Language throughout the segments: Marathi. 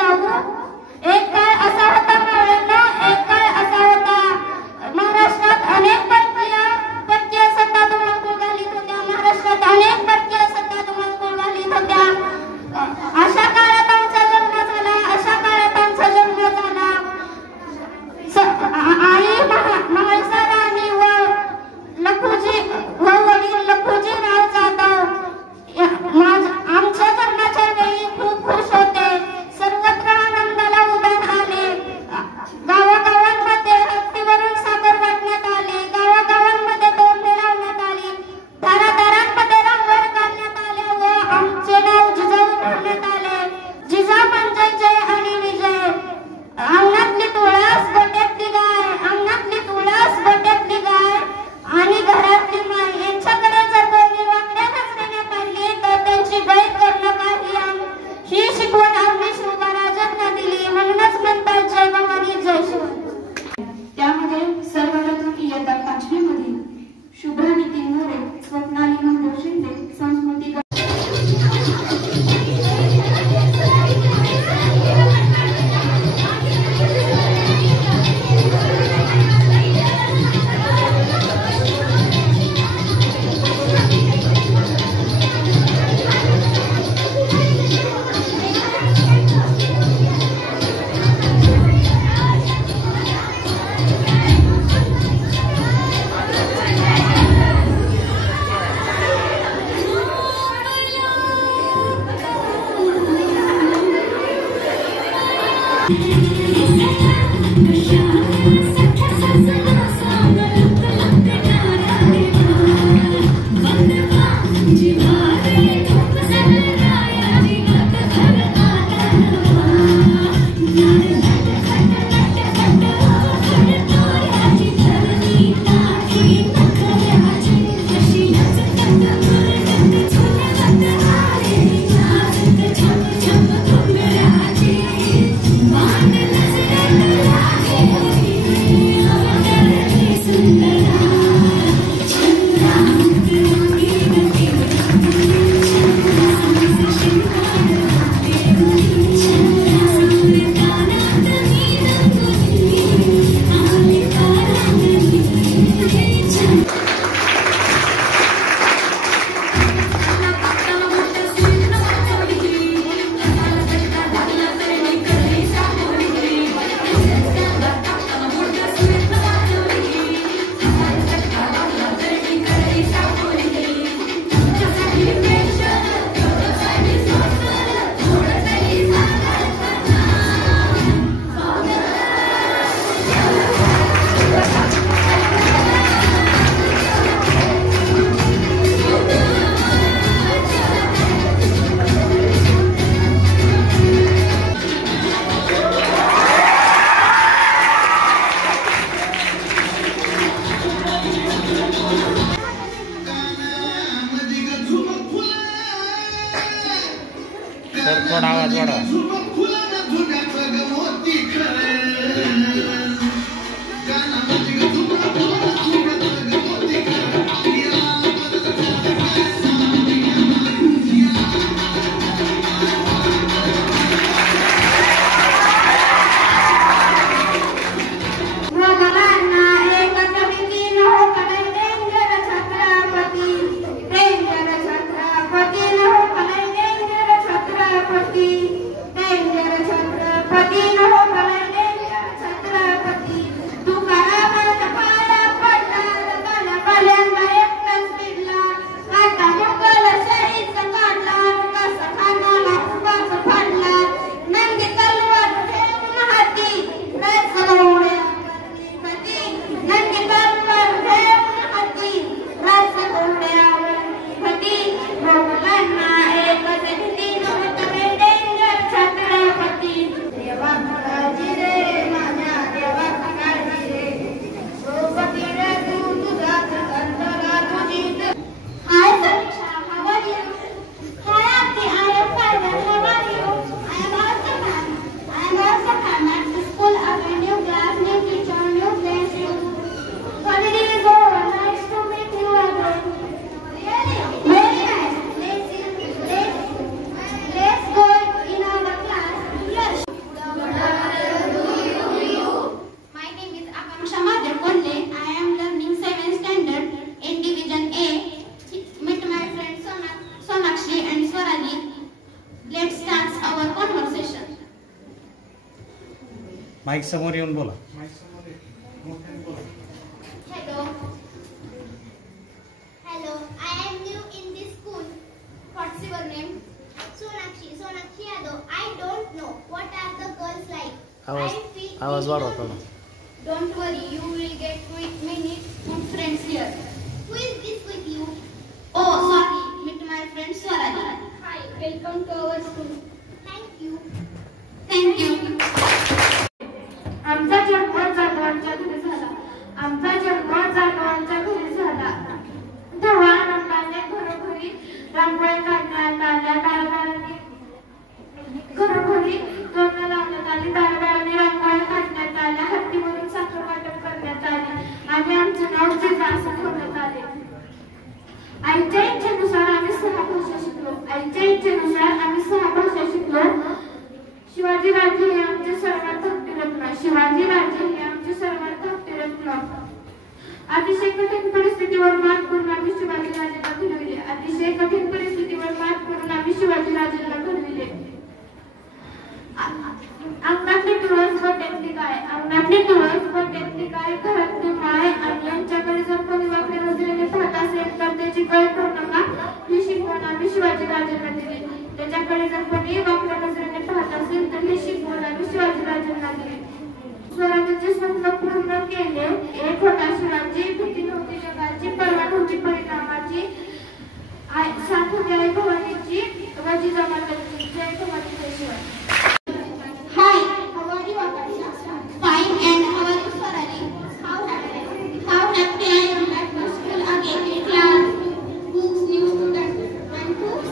जाऊ. एक काळ असा होता मुलांना, एक काळ असा होता. महाराष्ट्रात अनेक परकीय सत्ता धुमाकूळ घालीत होत्या. महाराष्ट्रात अनेक परकीय सत्ता धुमाकूळ घालीत होत्या. अशा काळात आमचा जन्म झाला. अशा काळात आमचा जन्म झाला. आई महालसा राणी व लखुजी व वडील लखुजी राव जाधव आमच्या जन्माच्या वेळी खूप खुश होते. सर्वत्र आनंदाला उधाण आले. गावागावांमध्ये हत्तीवरून साखर वाटण्यात आले. गावागावांमध्ये तोरणे लावण्यात आली. दारादारांमध्ये रांगोळी काढण्यात आल्या व आमचे नाव जिजाऊ ठेवण्यात आले. जिजा म्हणजे जय आणि विजय. अंगणातली तुळस गोट्यातली गाय, अंगणातली तुळस गोट्यातली गाय आणि घरातली माय यांच्याकडे जर कोणी वाकड्या नजरेने पाहिली तर त्यांची गय करणं काही ही शिकवण आम्ही शिवराजांना दिली. म्हणूनच म्हणतात जय भवानी जय शिव. त्यामध्ये सर्वप्रथम इयत्ता 5वी मधील शुभ्रा नितीन मोरे, स्वप्नाली महादेव शिंदे, संस्कृती आवाज वाढवा. माईक समोर येऊन बोला. Hello. Hello. I am new in this school. What's your name? Sonakshi. Sonakshi Yadav. I don't know. What are the girls like? आवाज वाढवा थोडा. Don't worry. You will get with many good friends here. Who is this with you? Oh, sorry. Meet my friend Swaradi. Hi. Welcome to our school. Thank you. Thank you. आमचा जन्म जाधवांच्या घरी झाला. आमचा जन्म जाधवांच्या घरी झाला. तेव्हा आनंदाने घरोघरी रांगोळ्या काढण्यात आल्या. दारादारांनी घरोघरी तोरणं लावण्यात आली. दारादारांनी रांगोळ्या काढण्यात आल्या. हत्तीवरून साखर वाटप करण्यात आले आणि आमचे नाव जिजा असं ठेवण्यात आले. आईच्या इच्छेनुसार आम्ही 6 भाषा शिकलो. आईच्या इच्छेनुसार आम्ही 6 भाषा शिकलो. शिवाजीराजे हे आमचे सर्वात धाकटे रत्न. शिवाजीराजे हे आमचे सर्वात धाकटे रत्न. अतिशय कठीण परिस्थितीवर मात करून आम्ही शिवाजीराजेला घडविले. अतिशय कठीण परिस्थितीवर मात करून आम्ही शिवाजीराजेला घडविले. अंगणातली तुळस व टेकली काय. अंगणातली तुळस व टेकली काय. घरातली माय आणि यांच्याकडे जर कोणी वाकड्या नजरेने पाहत असेल तर त्याची कळ करू नका. ही शिकवण आम्ही शिवाजीराजेंना दिली. त्याच्याकडे जर कोणी वाकड्या नजरेने पाहत असेल तर ही शिकवण आम्ही शिवाजीराजेंना दिली. स्वराज्याचे स्वप्न पूर्ण केले. एक होता शिवाजी. भीती नव्हती जगाची. पर्वा नव्हती परिणामाची. साथ होती आई भवानीची व जिजामाताची. जय भवानी जय Shivaji. Hi, how are you, Akansha? Fine, and how are you, Swaradi? How happy I am at my school again. Class, books, new students, and books.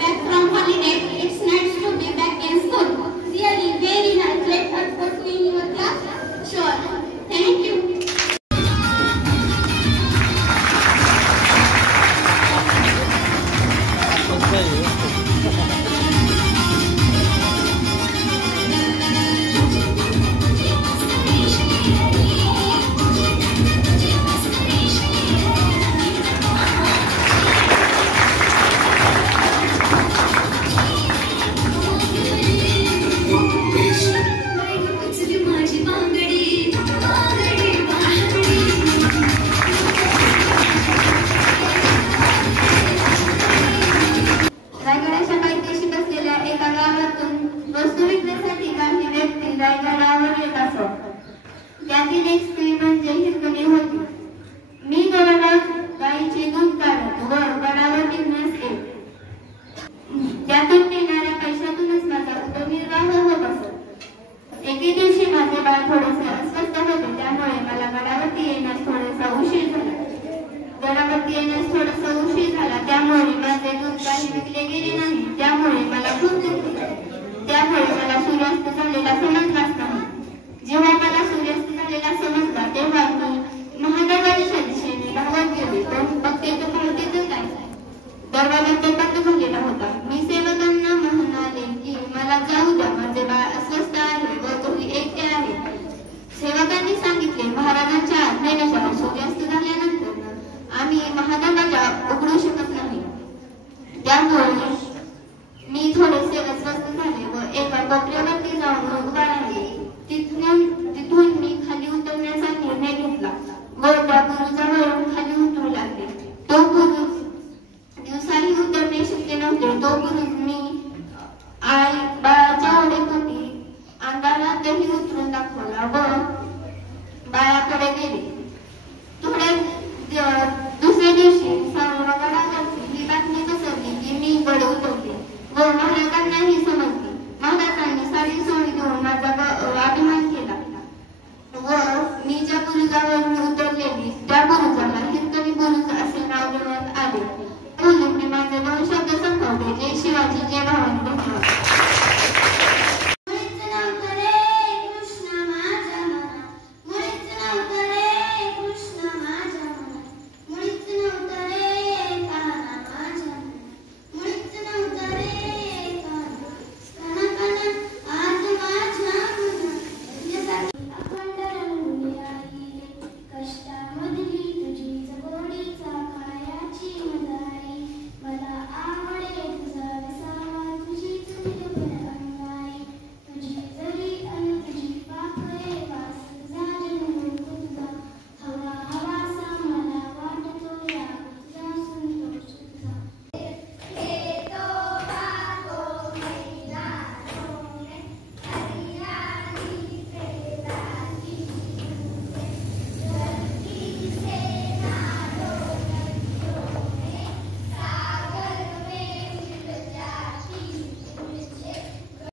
Back from holiday, it's nice to be back in school. Really, very nice. Let us go to your class. Sure. Thank you. रायगडाच्या पायथ्याशी बसलेल्या एका गावातून वस्तू विकण्यासाठी काही व्यक्ती रायगडावर येत असत. त्यातील एक स्त्री म्हणजे हिरकणी होती. मी दररोज गायीचे दूध काढत व गडावर विकण्यास येत. त्यातून मिळणाऱ्या पैशातूनच माझा उदरनिर्वाह होत असत. एके दिवशी माझे बाळ थोडेसे अस्वस्थ होते. त्यामुळे मला गडावरती येण्यास थोडासा उशीर झाला. त्यामुळे माझे दूध काही विकले गेले नाही. त्यामुळे मला खूप दुःख झाले. त्यामुळे मला सूर्यास्त झालेला समजलाच नाही. जेव्हा मला सूर्यास्त झालेला समजला तेव्हा मी महादेवाच्या दिशेने धावत गेले. पण बघते तो पाहतेच काय, दरवाजा तो बंद झालेला होता. मी सेवकांना म्हणाले की मला जाऊ द्या, माझे बाळ अस्वस्थ आहे व तुम्ही एकटे आहे. सेवकांनी सांगितले, महाराजांच्या आज्ञेनुसार सूर्यास्त झाल्यानंतर आम्ही महादेवाला उघडू शकत नाही. त्यामुळे मी थोडेसे अस्वस्थ झाले व एका कोपऱ्यावरती जाऊन उभा राहिले. तिथून मी खाली उतरण्याचा निर्णय घेतला व त्या बुरुजावरून खाली उतरू लागले. तो बुरुज दिवसाही उतरणे शक्य नव्हते. तो बुरुज मी आई बाळाच्या ओढेपोटी अंधारातही उतरून दाखवला व बाळाकडे गेले. दुसऱ्या दिवशी गडावरची ही बातमी पसरली की मी गड उतरले व महाराजांनाही समजली. महाराजांनी साडी सोळी देऊन माझा अभिमान केला व मी ज्या बुरुजावरून उतरलेली त्या बुरुजाला हिरकणी बुरुज असे नाव देण्यात आले. म्हणून मी माझे 2 शब्द संपवले. जय शिवाजी, जय भवानी. धन्यवाद. मला आवडे तुझा विसावा, तुझी